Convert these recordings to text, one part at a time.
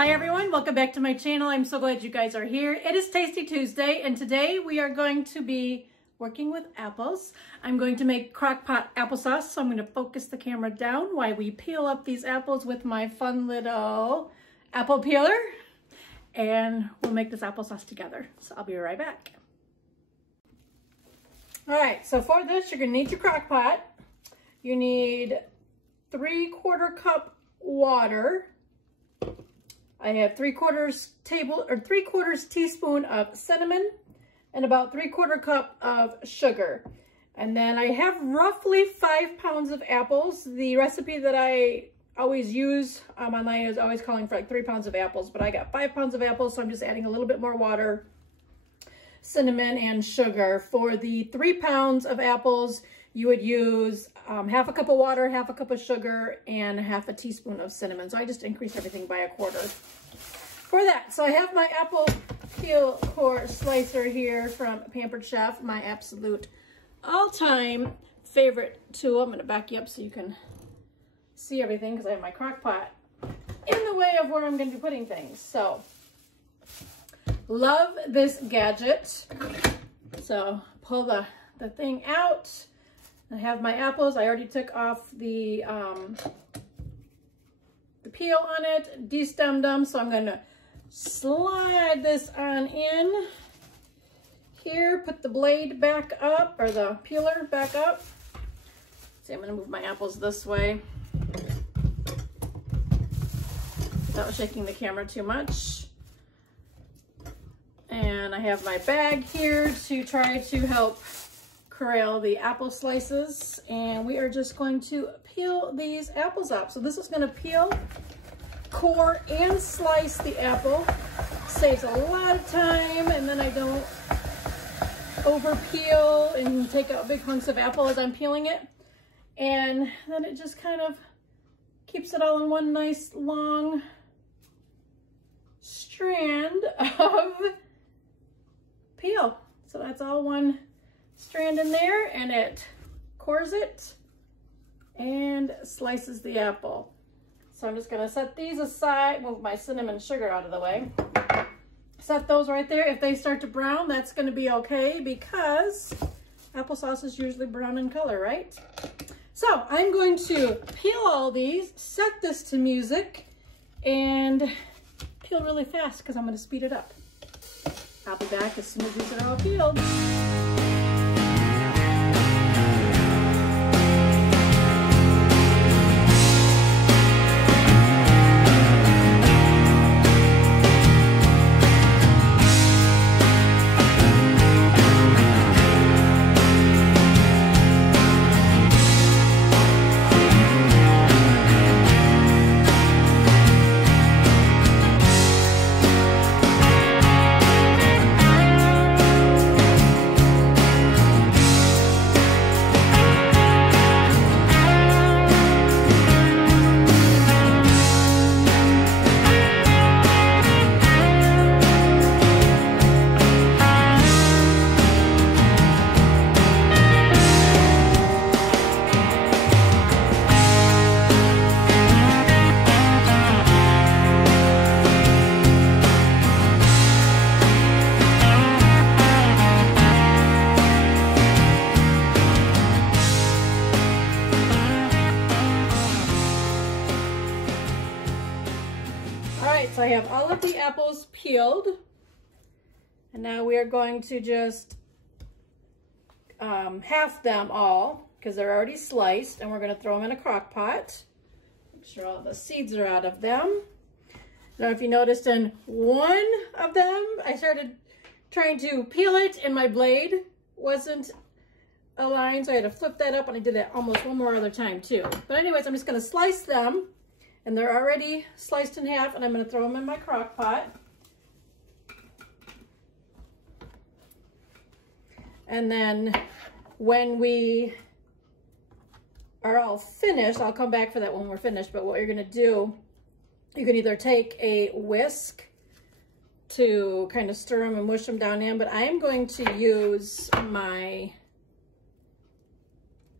Hi everyone, welcome back to my channel. I'm so glad you guys are here. It is Tasty Tuesday and today we are going to be working with apples. I'm going to make crockpot applesauce, so I'm going to focus the camera down while we peel up these apples with my fun little apple peeler, and we'll make this applesauce together. So I'll be right back. All right, so for this you're going to need your crockpot. You need 3/4 cup water. I have 3/4 teaspoon of cinnamon and about 3/4 cup of sugar. And then I have roughly 5 pounds of apples. The recipe that I always use online is always calling for like 3 pounds of apples, but I got 5 pounds of apples, so I'm just adding a little bit more water, cinnamon, and sugar. For the 3 pounds of apples, you would use half a cup of water, half a cup of sugar, and half a teaspoon of cinnamon. So I just increased everything by 1/4 for that. So I have my apple peel core slicer here from Pampered Chef, my absolute all-time favorite tool. I'm going to back you up so you can see everything because I have my crock pot in the way of where I'm going to be putting things. So love this gadget. So pull the thing out. I have my apples. I already took off the peel on it, destemmed them, so I'm going to slide this on in here, put the blade back up, or the peeler back up. See, I'm going to move my apples this way without shaking the camera too much. And I have my bag here to try to help corral the apple slices, and we are just going to peel these apples up. So this is going to peel, core, and slice the apple. Saves a lot of time, and then I don't over peel and take out big hunks of apple as I'm peeling it. And then it just kind of keeps it all in one nice long strand of peel. So that's all one strand in there, and it cores it and slices the apple. So I'm just going to set these aside, move my cinnamon and sugar out of the way. Set those right there. If they start to brown, that's going to be okay because applesauce is usually brown in color, right? So I'm going to peel all these, set this to music, and peel really fast because I'm going to speed it up. I'll be back as soon as these are all peeled. So I have all of the apples peeled, and now we are going to just half them all because they're already sliced, and we're going to throw them in a crock pot. Make sure all the seeds are out of them. I don't know if you noticed in one of them, I started trying to peel it and my blade wasn't aligned, so I had to flip that up, and I did that almost one more other time too. But anyways, I'm just going to slice them. And they're already sliced in half, and I'm going to throw them in my crock pot. And then when we are all finished, I'll come back for that when we're finished, but what you're going to do, you can either take a whisk to kind of stir them and mush them down in, but I am going to use my,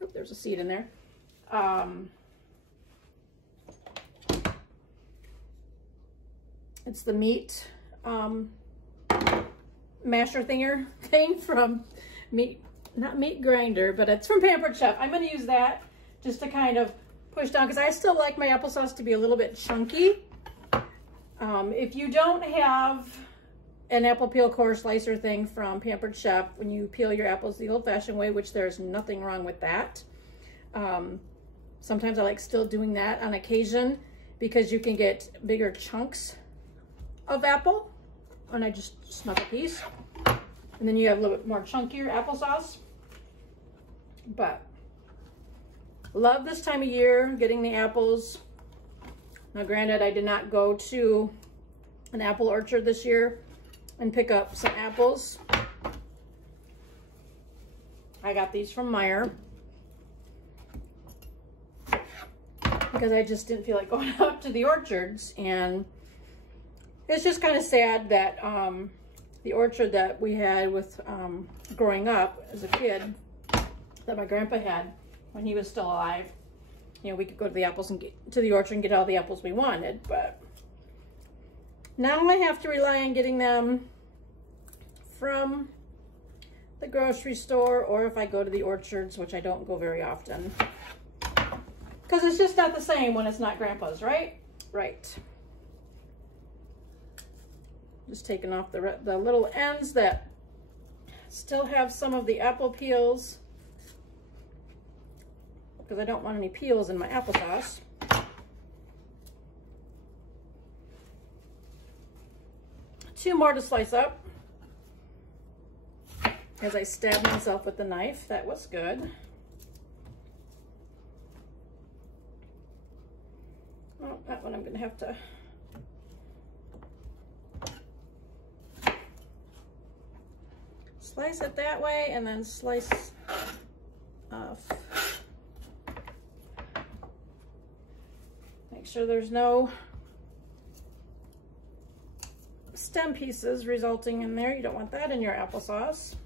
oh, there's a seed in there. It's the meat masher thing from not meat grinder, but it's from Pampered Chef. I'm going to use that just to kind of push down, because I still like my applesauce to be a little bit chunky. If you don't have an apple peel core slicer thing from Pampered Chef, when you peel your apples the old-fashioned way, which there's nothing wrong with that. Sometimes I like still doing that on occasion because you can get bigger chunks of apple, and I just snug a piece, and then you have a little bit more chunkier applesauce. But love this time of year, getting the apples. Now granted, I did not go to an apple orchard this year and pick up some apples. I got these from Meijer because I just didn't feel like going up to the orchards, and it's just kind of sad that the orchard that we had with growing up as a kid, that my grandpa had when he was still alive, you know, we could go to the apples and get to the orchard and get all the apples we wanted, but now I have to rely on getting them from the grocery store, or if I go to the orchards, which I don't go very often, because it's just not the same when it's not Grandpa's, right? Right. Just taking off the little ends that still have some of the apple peels, because I don't want any peels in my applesauce. Two more to slice up as I stab myself with the knife. That was good. Oh, that one I'm going to have to slice it that way and then slice off. Make sure there's no stem pieces resulting in there. You don't want that in your applesauce.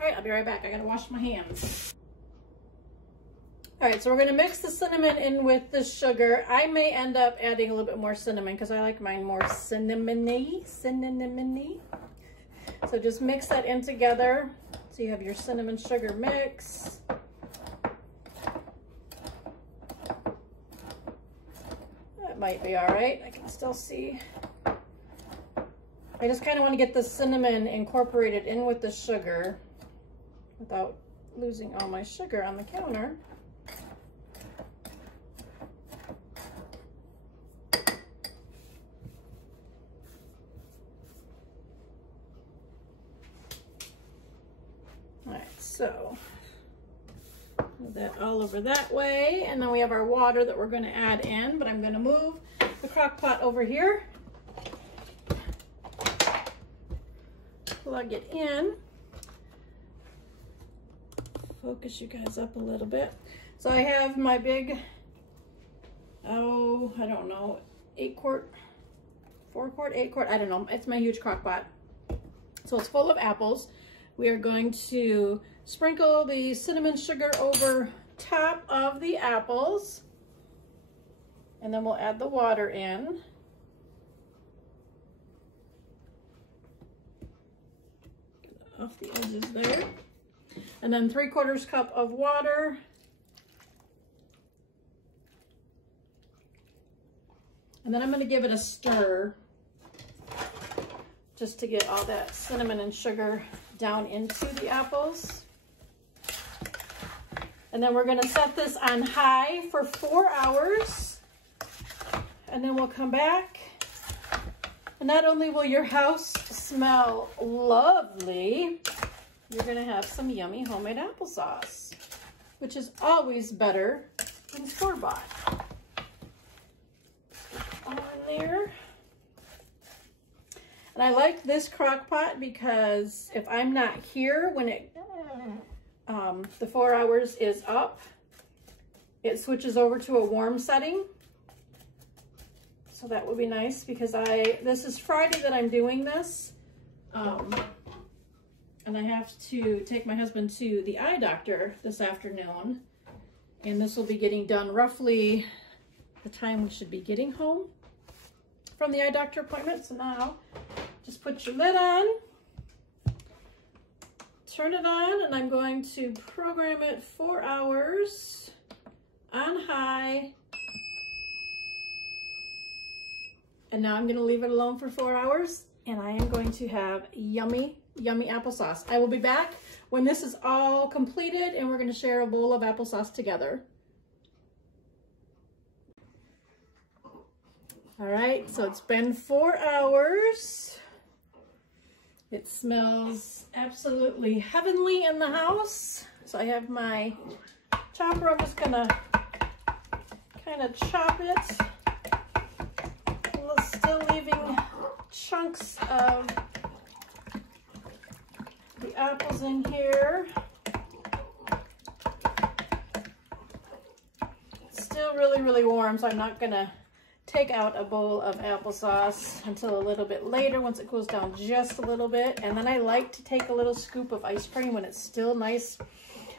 All right, I'll be right back. I gotta wash my hands. All right, so we're gonna mix the cinnamon in with the sugar. I may end up adding a little bit more cinnamon because I like mine more cinnamony. So just mix that in together. So you have your cinnamon sugar mix. That might be all right. I can still see. I just kind of want to get the cinnamon incorporated in with the sugar without losing all my sugar on the counter. So move that all over that way, and then we have our water that we're going to add in, but I'm going to move the crock pot over here, plug it in, focus you guys up a little bit. So I have my big, I don't know, 8 quart, 4 quart, 8 quart, I don't know, it's my huge crock pot. So it's full of apples. We are going to sprinkle the cinnamon sugar over top of the apples, and then we'll add the water in. Get off the edges there. And then 3/4 cup of water. And then I'm going to give it a stir just to get all that cinnamon and sugar down into the apples. And then we're going to set this on high for 4 hours, and then we'll come back, and not only will your house smell lovely, you're going to have some yummy homemade applesauce, which is always better than store-bought. All in there. And I like this crock pot because if I'm not here when the 4 hours is up, it switches over to a warm setting. So that would be nice because this is Friday that I'm doing this. And and I have to take my husband to the eye doctor this afternoon. And this will be getting done roughly the time we should be getting home from the eye doctor appointment. So now just put your lid on, turn it on, and I'm going to program it 4 hours on high. And now I'm going to leave it alone for 4 hours, and I am going to have yummy, yummy applesauce. I will be back when this is all completed, and we're going to share a bowl of applesauce together. All right, so it's been 4 hours. It smells absolutely heavenly in the house. So I have my chopper. I'm just gonna kind of chop it, still leaving chunks of the apples in here. It's still really, really warm, so I'm not gonna take out a bowl of applesauce until a little bit later once it cools down just a little bit. And then I like to take a little scoop of ice cream when it's still nice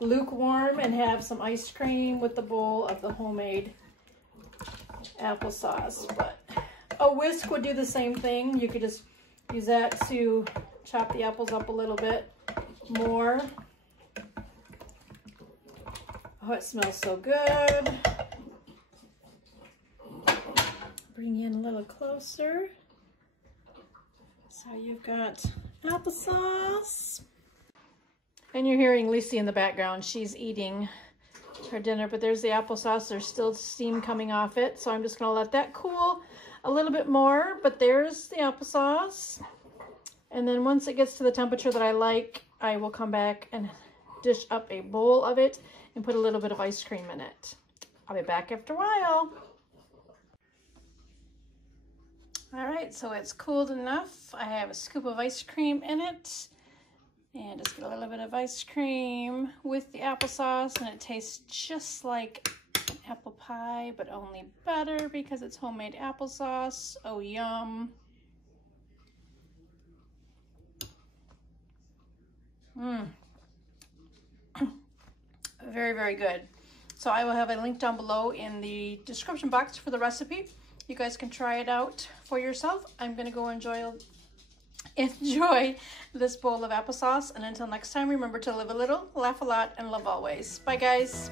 lukewarm and have some ice cream with the bowl of the homemade applesauce. But a whisk would do the same thing. You could just use that to chop the apples up a little bit more. Oh, it smells so good. Bring you in a little closer. So you've got applesauce. And you're hearing Lacey in the background. She's eating her dinner, but there's the applesauce. There's still steam coming off it. So I'm just gonna let that cool a little bit more, but there's the applesauce. And then once it gets to the temperature that I like, I will come back and dish up a bowl of it and put a little bit of ice cream in it. I'll be back after a while. All right, so it's cooled enough. I have a scoop of ice cream in it, and just get a little bit of ice cream with the applesauce, and it tastes just like an apple pie, but only better because it's homemade applesauce. Oh, yum. Very, very good. So I will have a link down below in the description box for the recipe. You guys can try it out for yourself. I'm gonna go enjoy this bowl of applesauce. And until next time, remember to live a little, laugh a lot, and love always. Bye, guys.